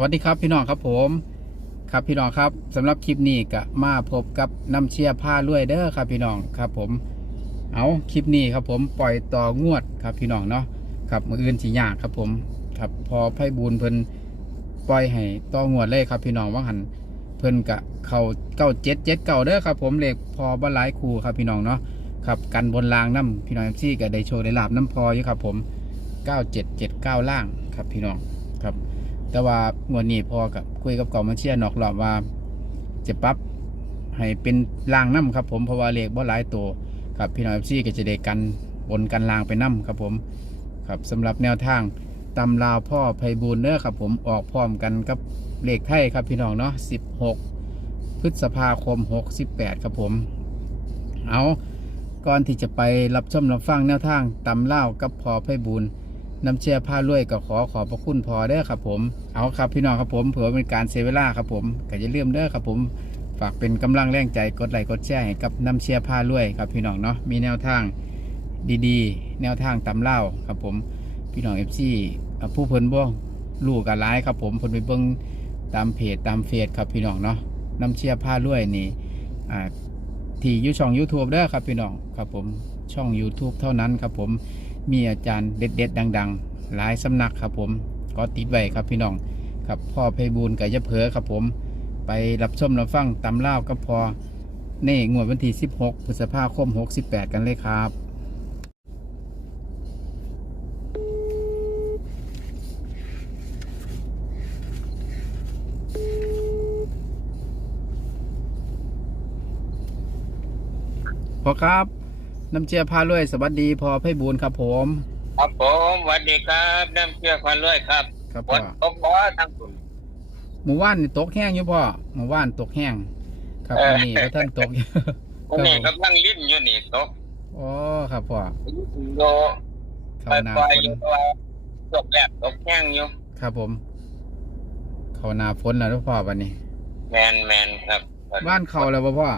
วัสดีครับพี่น้องครับผมครับพี่น้องครับสำหรับคลิปนี้ก็มาพบกับน้ำเชียร์ผ้าลวยเด้อครับพี่น้องครับผมเอาคลิปนี้ครับผมปล่อยต่องวดครับพี่น้องเนาะครับมืออื่นสียากครับผมครับพอไพ่บูนเพิ่นปล่อยให้ต่องวดเลยครับพี่น้องว่าหันเพิ่นกะเขาเก้าเจ็ดเจ็ดเก่าเด้อครับผมเลขพอบ่หลายคูครับพี่น้องเนาะครับกันบนรางน้ำพี่น้องซีก็ได้โชว์ได้ลาบน้ำพออยู่ครับผมเก้าเจ็ดเจ็ดเก้าล่างครับพี่น้องครับ แต่ว่างวดนี้พอกับคุยกับเก่ามาเชียร์นอกรอบว่า จะปรับให้เป็นล่างน้ำครับผมเพราะว่าเลขบ่หลายตัวครับพี่น้องเอฟซีก็จะได้กันบนกันล่างไปน้ำครับผมครับสำหรับแนวทางตำลาวพ่อไพบูลเนอร์ครับผมออกพร้อมกันกับเลขไทยครับพี่น้องเนาะ16 พฤษภาคม 68 ครับผม เอาก่อนที่จะไปรับชมรับฟังแนวทางตำเล่าวกับพอไพบูลย์ น้ำเชียร์ผ้ารวยก็ขอขอบพระคุณพอเด้อครับ ผมเอาครับพี่น้องครับผม เผื่อเป็นการเสียเวล่าครับผมก็อย่าลืมเด้อครับผมฝากเป็นกำลังแรงใจกดไลค์กดแชร์ให้กับน้ำเชียร์ผ้ารวยครับพี่น้องเนาะมีแนวทางดีๆ แนวทางตำเล่าครับผมพี่น้องเอฟซีผู้เพิ่นบ่ลูกกันร้ายครับผมเพิ่นไปเบิ่งตามเพจตามเฟซครับพี่น้องเนาะน้ำเชียร์ผ้ารวยนี่อ่าที่อยูช่อง YouTube เด้อครับพี่น้องครับผมช่อง YouTube เท่านั้นครับผม มีอาจารย์เด็ด ๆ ดัง ๆ หลายสำนักครับผมก็ติดไว้ครับพี่น้องครับพ่อเพบูลกับยะเพอครับผม ไปรับชมรับฟังตำเล่าก็พอในงวดวันที่ 16 พฤษภาคม 68 กันเลยครับพอครับ น้ำเชียร์พาด้วยสวัสดีพอเพบูลย์ครับผม ครับผมสวัสดีครับน้ำเชื่อควันรวยครับครับฝพ่อนตกบ่ทั้งคุณหมู่ว่านนี่ตกแห้งอยู่พ่อหมู่ว่านตกแห้งครับเออวันนี้ก็ท่านตกอยู่ผมนี่กำลังลิ้นอยู่นี่ตกอ๋อครับพ่อโยเข้าไปหนาปล่อยฝอนยู่ว่าตกแลบตกแห้งอยู่ครับผม เข้าหนาฝนแล้วเด้อพ่อวันนี้ แมนแมนครับบ้านเขาแล้วบ่พ่อ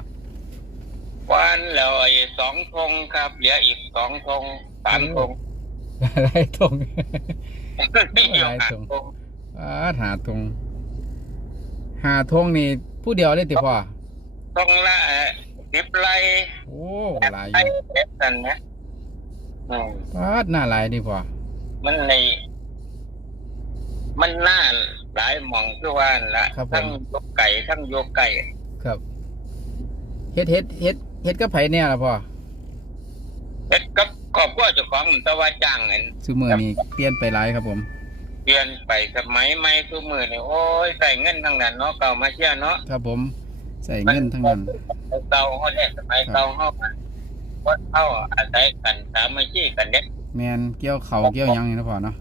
วันแล้วไอ้สองธงครับเหลืออีกสองธงสามธงอะไรตรงนี่อยู่หลายหาธงธงอาหาตรงหาทงนี่ผู้เดียวเลยติพ่อธงละสิบไร่โอ้หลายอไร่ยู่เอ็ดนั่นนะอืมปาดหน้าหลายดิพ่อมันในมันน่าหลายหมองคือว่านั่นละทั้งยกไก่ทั้งโยกไก่ครับ เฮ็ดเฮ็ดเฮ็ดเฮ็ดกับไผแน่ล่ะพ่อเอ็ดกับครอบครัวเจ้าของแตะว่าจ้างเห็นซุมื้อนี้เปลี่ยนไปหลายครับผม เปลี่ยนไปสมัยใหม่คือมือนี่โอ้ยใส่เงินทั้งนั้นเนาะเก่ามาเชื่อเนาะครับผมใส่เงินทั้งนั้นเก่าเขาเนี่ยสมัยเก่าเขามันคนเขาอาศัยกันสามัคคีกันเด็กแมนเกี่ยวเขาเกี่ยวหยังนี่นะพ่อเนาะ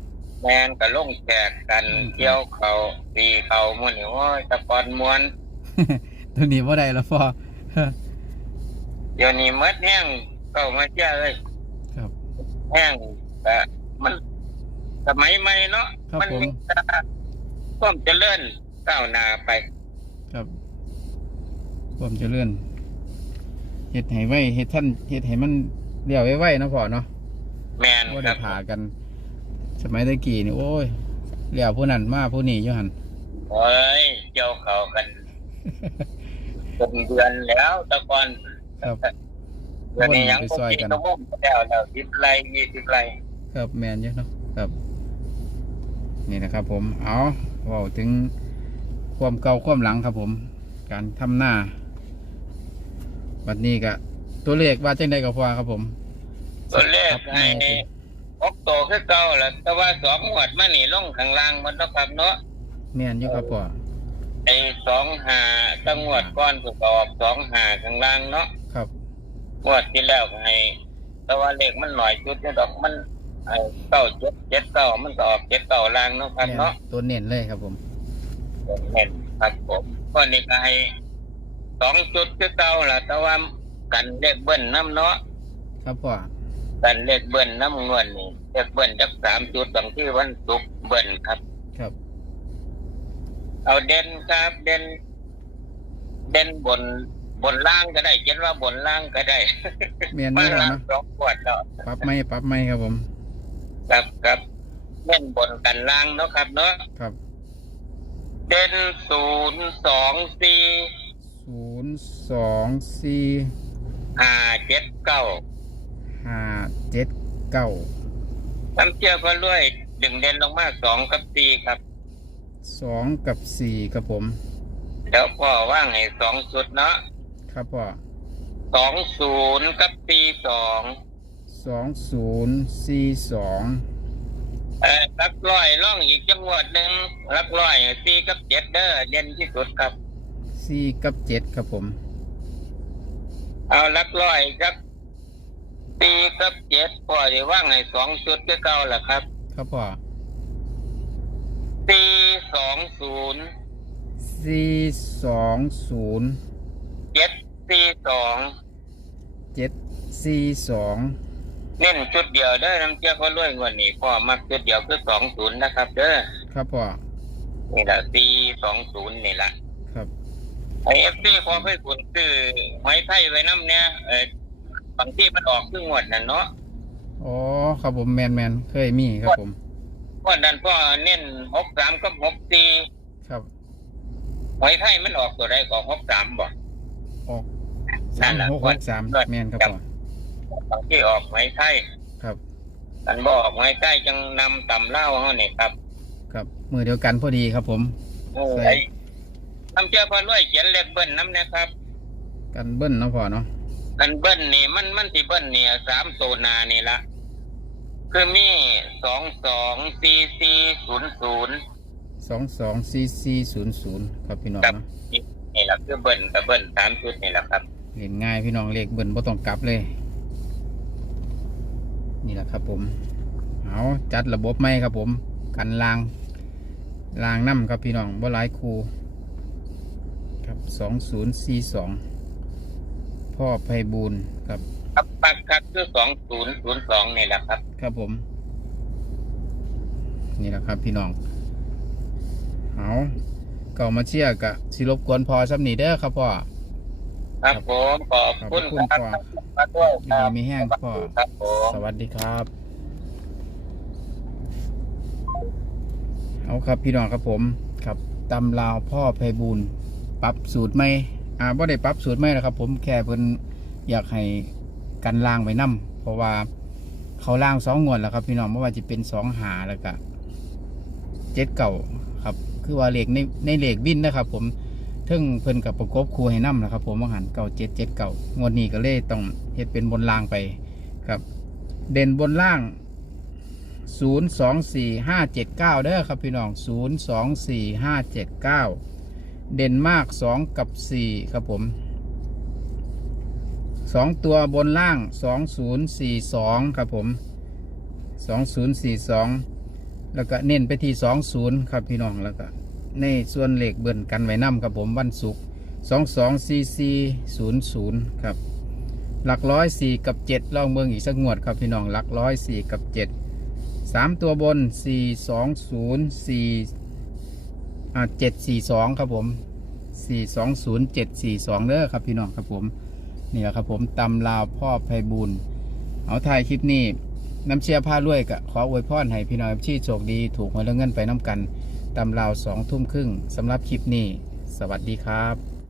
แมนกับลงแจกกันเกี่ยวเขาตีเขามันนี่โอ้ยตะกอนมวนตัวนี้ว่าได้แล้วพ่อ เดี๋ยวนี้หมัดแห้งเก่ามาเชื่อเลยครับ แห้งแต่มันสมัยใหม่เนาะครับมัผม มีแต่ความเจริญก้าวหน้าไป ครับผมเจะเลื่อนเฮ็ดให้ไว้เฮ็ดท่านเฮ็ดให้มันเลี้ยวไว้ๆนะพ่อเนาะแมนว่าคได้รับผ่ากัน สมัยตะกี้นี่โอ้ยเลี้ยวผู้นั้นมาผู้นี้อยู่หั่นโอ้ยเกี่ยวเขากัน เป็นเดือนแล้วแตะกอน ครับเดือนนี้ยังไปคงซอยกินกันกระมุงแล้วแล้วสิบไรยี่สิบไรครับแมนเยอะเนาะครับ นี่นะครับ ผมเอาเว่าถึงความเก่าความหลังครับ ผม การทำหน้าบัดนี้ก็ตัวเลขว่าจังไดก็พอครับ ผม ตัวเลขครับให้ออกโตคือเก่าแหละแต่ว่าสองหวดมานี่ลงข้างล่างมันต้องครับเนาะแม่นอยู่ครับพ่อไอ้สองหาตั้งหวดก้อนก็ออกสองหาข้างล่างเนาะ ครับหวดที่แล้วก็ให้แต่ว่าเลขมันหน่อยจุดเนี่ยดอกมันไอ้เก้าเจ็ดเจ็ดเก้ามันก็ออกเจ็ดเก้าล่างเนาะครับแม่นเนาะตัวเน้นเลยครับผมเห็นครับผมก็นี่ก็ให้สองจุดคือเก่าแหละแต่ว่ากันเลขเบิ้ลน้ำเนาะครับพ่อกันเลขเบิ้ลน้ำเงินนี่เลขเบิ้ลจักสามจุดบางที่วันศุกร์เบิ้ลครับ ครับ เอาเด่นครับเด่นเด่นบน บนล่างก็ได้เขียนว่าบนล่างก็ได้แม่นอมายู่ล่างเนาะสองขวดแล้วปรับไม่ปรับไม่ครับผม ครับครับเล่นบนกันล่างเนาะครับเนาะครับเด่นศูนย์สองสี่ศูนย์สองสี่ห้าเจ็ดเก้าห้าเจ็ดเก้าน้ำเชื่อพอรวยดึงเด่นลงมาสองกับสี่ครับ สองกับสี่ครับผม เดี๋ยวพ่อว่างให้สองสุดเนาะ ครับพ่อสองศูนย์กับสี่สองสองศูนย์สี่สองเอ่อรักร้อยล่องอีกจังหวัดหนึ่งรักร้อยสี่กับเจ็ดเด้อเด่นที่สุดครับสี่กับเจ็ดครับผม เอารักร้อยครับสี่กับเจ็ดพ่อจะว่างให้สองสุดก็เก่าแหละครับ ครับพ่อสี่สองศูนย์สี่สองศูนย์เจ็ด สี่สองเจ็ดสี่สองเน้นชุดเดียวเด้อน้ำเชื่อเขารวยงวดนี้พ่อมักชุดเดียวคือสองศูนย์นะครับ เด้อครับพ่อนี่แหละสี่สองศูนย์นี่แหละครับไอเอฟซีพอเคยขุนซื้อไม้ไทยไว้น้ำเนี่ยเออบางที่มันออกครึ่งงวดนั่นเนาะอ๋อครับผมแมนแมนเคยมีครับผมงวดนั้นพ่อเน้นหกสามกับหกสี่ครับไม้ไทยมันออกตัวใดก็หกสามบ่ออก นั่สามนแหละหกหกสามก็แมนครับพ่อบางที่ออกไม้ไทยครับกันบออกไม้ไทยจังนำต่ำเล่าเขาเนี่ยครับ ครับมือเดียวกันพอดีครับผมโอ้ใส่ไอ้น้ำเจ้าพอรวยเขียนเลขเบิ้ลน้ำนะครับ กันเบิ้ลเนาะพ่อเนาะกันเบิ้ลนี่มันมันที่เบิ้ลเนี่ยสามตัวหนานี่ละคือมีสองสองสี่สี่ศูนย์ศูนย์สองสองสี่สี่ศูนย์ศูนย์ครับพี่น้องครับเนาะนี่แหละคือเบิ้ลกับเบิ้ลสามชุดนี่แหละครับ เล่นง่ายพี่น้องเลขเบิ้ลบ่ต้องกลับเลย นี่แหละครับผมเอาจัดระบบไหมครับผม กันลางลางน้ำครับพี่น้องบ่หลายคูครับสองศูนย์สี่สองพ่อไพบูลย์ครับครับปักคักคือสองศูนย์ศูนย์สองนี่แหละครับ ครับผม นี่แหละครับพี่น้องเอาเก่ามาเชียร์กะสิรบกวนพอสับนีเด้อครับพ่อ ครับผมขอบคุณขอบคคุรับณมาด้วยคดีรับมีแห้งพ่อครับผมสวัสดีครับ เอาครับพี่น้องครับผมครับตำลาวพ่อไพบูลย์ปรับสูตรไหมอ่าบ่ได้ปรับสูตรไหมนะครับ ผมแค่เพิ่นอยากให้กันล่างไว้นํเพราะว่าเขาล่างสองงวดแล้วครับ พี่น้องไม่ว่าจะเป็นสองหาแล้วก็เจ็ดเก่าครับ คือว่าเลขในในเลขบินนะครับ ผม ทึ่งเพิ่นกับประกบครูให้นํนะครับ ผมว่าหันเก่าเจ็ดเจ็ดเก่างวดนี้ก็เลยต้องเฮ็ดเป็นบนล่างไปครับ เด่นบนล่างศูนย์สองสี่ห้าเจ็ดเก้าเด้อครับพี่น้องศูนย์สองสี่ห้าเจ็ดเก้าเด่นมากสองกับสี่ครับผมสองตัวบนล่างสองศูนย์สี่สองครับผมสองศูนย์สี่สองแล้วก็เน้นไปที่สองศูนย์ครับพี่น้องแล้วก็ ในส่วนเหล็กเบิ่นกันไว้น้ำครับผมวันศุกร์สองสองสี่สี่ศูนย์ศูนย์ครับ หลักร้อยสี่กับเจ็ดลองเมืองอีกสักงวดครับพี่น้องหลักร้อยสี่กับเจ็ดสามตัวบนสี่สองศูนย์สี่อ่าเจ็ดสี่สองครับผมสี่สองศูนย์เจ็ดสี่สองเด้อครับพี่น้องครับผมนี่แหละครับผมตำลาวพ่อไพบูลย์เอาถ่ายคลิปนี้น้ำเชียร์ผ้ารวยกะขออวยพรให้พี่น้องที่โชคดีถูกหวยแล้วเงินไปน้ำกัน ตำราวสองทุ่มครึ่งสำหรับคลิปนี้ สวัสดีครับ